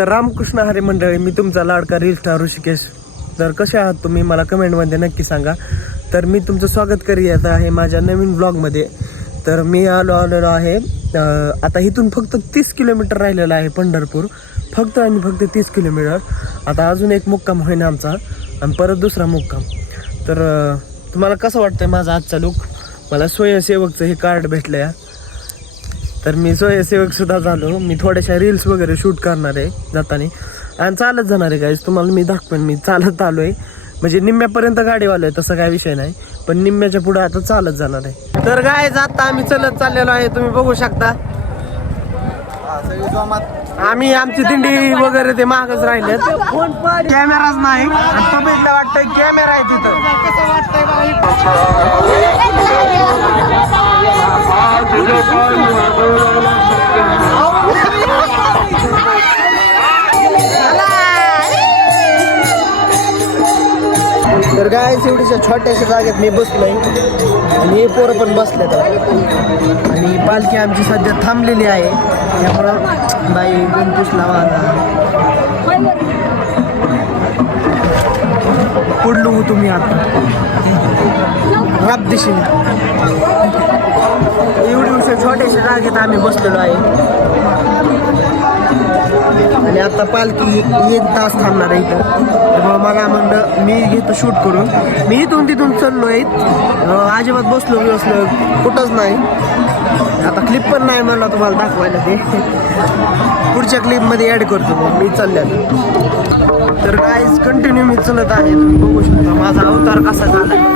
तर रामकृष्ण हरी मंडळी, मी तुमचा लाडका रील स्टार ऋषिकेश. तर कसे आहात तुम्ही मला कमेंटमध्ये नक्की सांगा. तर मी तुमचं स्वागत करीत आहे माझ्या नवीन ब्लॉगमध्ये. तर मी आलेलो आहे आता इथून फक्त 30 किलोमीटर राहिलेलं आहे पंढरपूर. फक्त आणि फक्त 30 किलोमीटर. आता अजून एक मुक्काम होईना आमचा आणि परत दुसरा मुक्काम. तर तुम्हाला कसं वाटतंय माझा आजचा लुक? मला स्वयंसेवकचं हे कार्ड भेटलं आहे. तर मी स्वयंसेवकसुद्धा झालो. मी थोड्याशा रील्स वगैरे शूट करणार आहे जाताना आणि चालत जाणार आहे गाईज. तुम्हाला मी दाखवेन मी चालत आलो आहे. म्हणजे निम्म्यापर्यंत गाडीवालो आहे, तसं काय विषय नाही, पण निम्म्याच्या पुढे आता चालत जाणार आहे. तर गाईज आता आम्ही चलत चाललेलो आहे, तुम्ही बघू शकता. आम्ही आमची दिंडी वगैरे ते मागच राहिले. कॅमेराच नाही आणि पब्लिकला वाटतंय कॅमेरा आहे तिथं. तर काय एवढीच्या छोट्याशा जागेत मी बसलोय आणि हे पोरं पण बसलेत आणि पालखी आमची सध्या थांबलेली आहे. त्यामुळं बाई गणपूस लावा पुढलो होतो मी आता राब दिशेने. एवढी छोट्याशा जागेत आम्ही बसलेलो आहे आणि आता पालखी 1 तास थांबणार आहे इथं. त्यामुळे मला म्हणलं मी घेतो शूट करून. मी इथून तिथून चाललोय, अजिबात बसलो कुठंच नाही. आता क्लिप पण नाही म्हणलं तुम्हाला दाखवायला, ते पुढच्या क्लिपमध्ये ॲड करतो मी चालल्यानं. तर गाईज कंटिन्यू मी चलत आहे, तुम्ही बघू शकता माझा अवतार कसा झाला.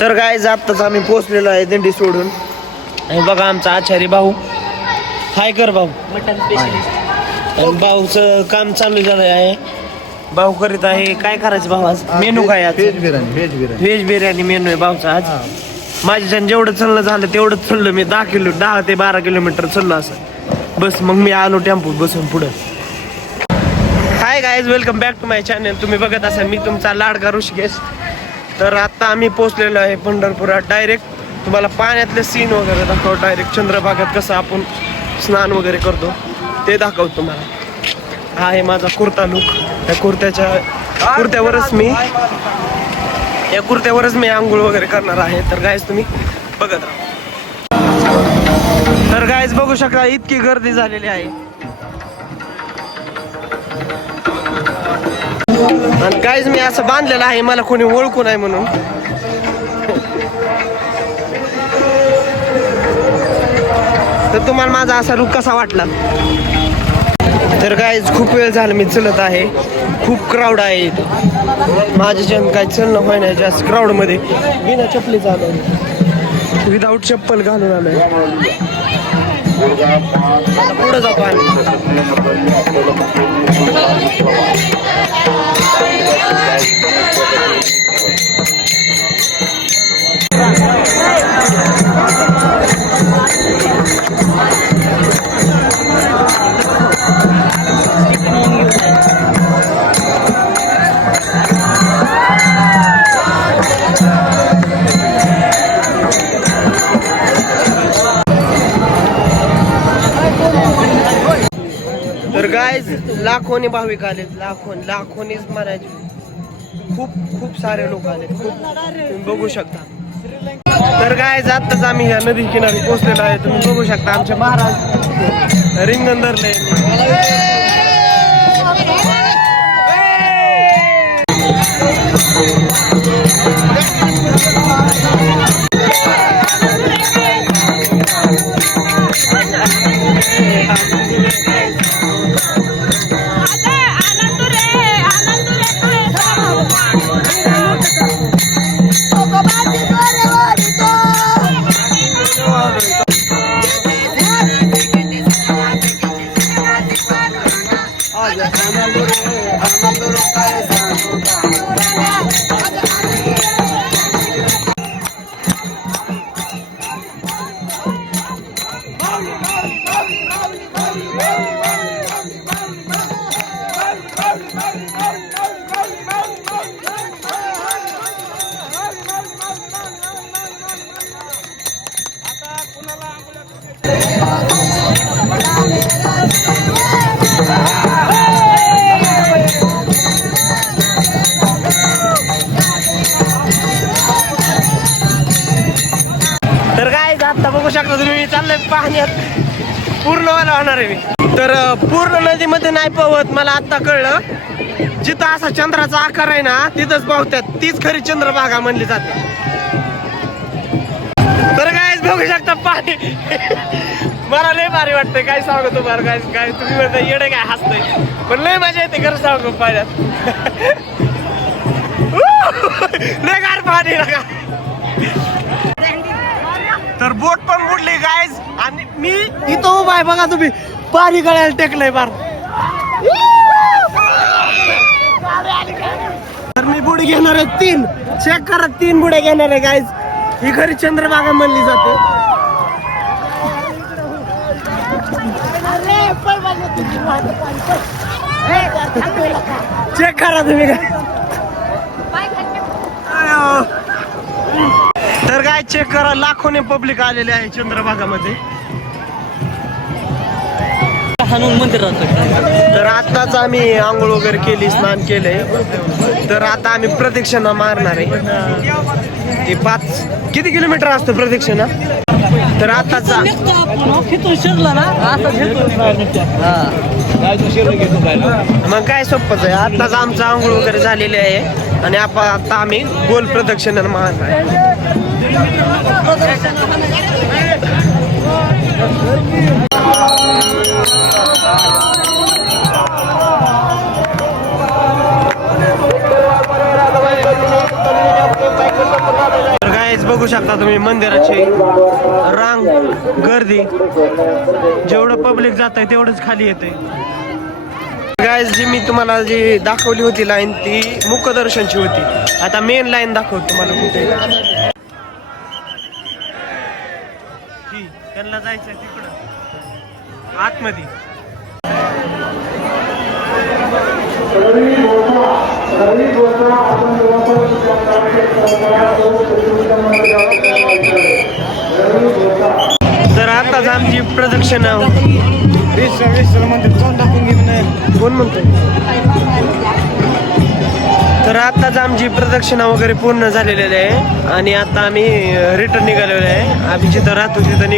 तर गाईज आत्ताच आम्ही पोहोचलेलो आहे दिंडी सोडून. आणि बघा आमचा आचारी भाऊ. हाय कर भाऊ. Mutton specialist. आणि भाऊचं काम चालू झालं आहे. भाऊ करीत आहे. काय करायचं भाऊ आज मेनू काय आज? व्हेज बिर्याणी मेनू आहे भाऊचा आज. माझ्याच्यानं जेवढं चाललं झालं तेवढंच चाललं मी. 10 ते 12 किलोमीटर चाललो असं. बस मग मी आलो टेम्पो बसून पुढं. Hi guys, welcome back to my channel. तुम्ही बघत असाल मी तुमचा लाडका ऋषिकेश. तर आता आम्ही पोहोचलेलो आहे पंढरपुरात. डायरेक्ट तुम्हाला पाण्यातले सीन वगैरे दाखवतो. डायरेक्ट चंद्रभागात कसं आपण स्नान वगैरे करतो ते दाखवतो तुम्हाला. हा आहे माझा कुर्ता लुक. त्या कुर्त्यावरच मी आंघोळ वगैरे करणार आहे. तर गाईज तुम्ही बघत राहा. तर गाईज बघू शकता इतकी गर्दी झालेली आहे. आणि गाईज मी असं बांधलेलं आहे मला कोणी ओळखू नाही म्हणून. तर तुम्हाला माझा असा लुक कसा वाटला? तर गाईज खूप वेळ झाला मी चलत आहे. खूप क्राऊड आहे इथे. माझ्याच्यानं काय चलणं होय नाही जास्त क्राऊडमध्ये. बिना चप्पली चालू विदाऊट चप्पल घालून आलोय. पुढे जातो आम्ही. तर गाईज लाखोनी भाविक आलेत. लाखोनीच म्हणायचे. खूप सारे लोक आलेत. तुम्ही बघू शकता. तर गाईज आत्ताच आम्ही ह्या नदी किनारी पोहोचलेलो आहे. तुम्ही बघू शकता आमचे महाराज रिंगण धरले. पोवायला होणार आहे मी. तर पूर्ण नदीमध्ये नाही पोहत, मला आता कळलं. जिथं असा चंद्राचा आकार आहे ना तिथंच पोहतात, तीच खरी चंद्रभागा म्हणली जाते. तर काय बघू शकता पाणी. मला लय भारी वाटतंय, काय सांगू तुम्हाला. काय तुम्ही म्हणता येडे काय हसतंय, पण लय मजा येते खरं सांगू पाण्यात. लय गार पाणी नका. तर बोट पण बुडली गाईज, आणि मी इथं उभा आहे बघा तुम्ही, पाणी गळ्याला टेकलंय बार. तर मी बुडी घेणार आहे 3. चेक करा, 3 बुड्या घेणार आहे गाईज. ही खरी चंद्रभागा म्हणली जाते. चेक करा तुम्ही काय. तर काय चेक करा, लाखोने पब्लिक आलेले आहे चंद्रभागामध्ये. तर आताच आम्ही आंघोळ वगैरे केली, स्नान केलंय. तर आता आम्ही प्रदक्षिणा मारणार आहे. ते 5 किती किलोमीटर असतं प्रदक्षिणा. तर आताच मग काय सोपंच आहे. आताच आमचं आंघोळ वगैरे झालेले आहे आणि आता आम्ही गोल प्रदक्षिणा मारणार आहे. तर गाईज बघू शकता तुम्ही मंदिराची रांग, गर्दी. जेवढं पब्लिक जात आहे तेवढंच खाली येते. गाईज जी मी तुम्हाला जी दाखवली होती लाईन, ती मुखदर्शनची होती. आता मेन लाईन दाखवतो तुम्हाला कुठे. त्यांना जायचं तिकडं आतमध्ये. तर आताच आमची प्रदक्षिणा कोण म्हणतोय. तर आताच आमची प्रदक्षिणा वगैरे पूर्ण झालेली आहे आणि आता आम्ही रिटर्न निघालेलो आहे. आम्ही जिथं राहतो तिथं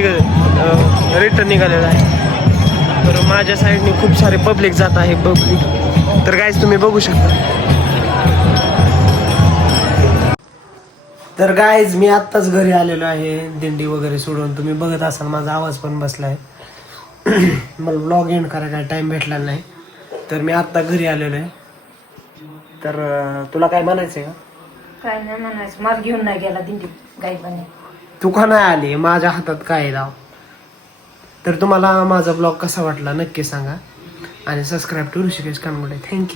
रिटर्न निघालेलो आहे. तर माझ्या साईडने खूप सारे पब्लिक जात आहे. तर गाईज तुम्ही बघू शकता. तर गाईज मी आत्ताच घरी आलेलो आहे, दिंडी वगैरे सोडून. तुम्ही बघत असाल माझा आवाज पण बसलाय. मला ब्लॉग एंड करायला टाइम भेटला नाही, तर मी आत्ता घरी आलेलो आहे. तर तुला काय म्हणायचंय का. काय नाही म्हणायचं, मला घेऊन नाही गेला दिंडी गाईबाने. तू का नाही आली, माझ्या हातात काय लाव. तर तुम्हाला माझा ब्लॉग कसा वाटला नक्की सांगा आणि सबस्क्राईब टू ऋषिकेश कानगुडे. थँक्यू.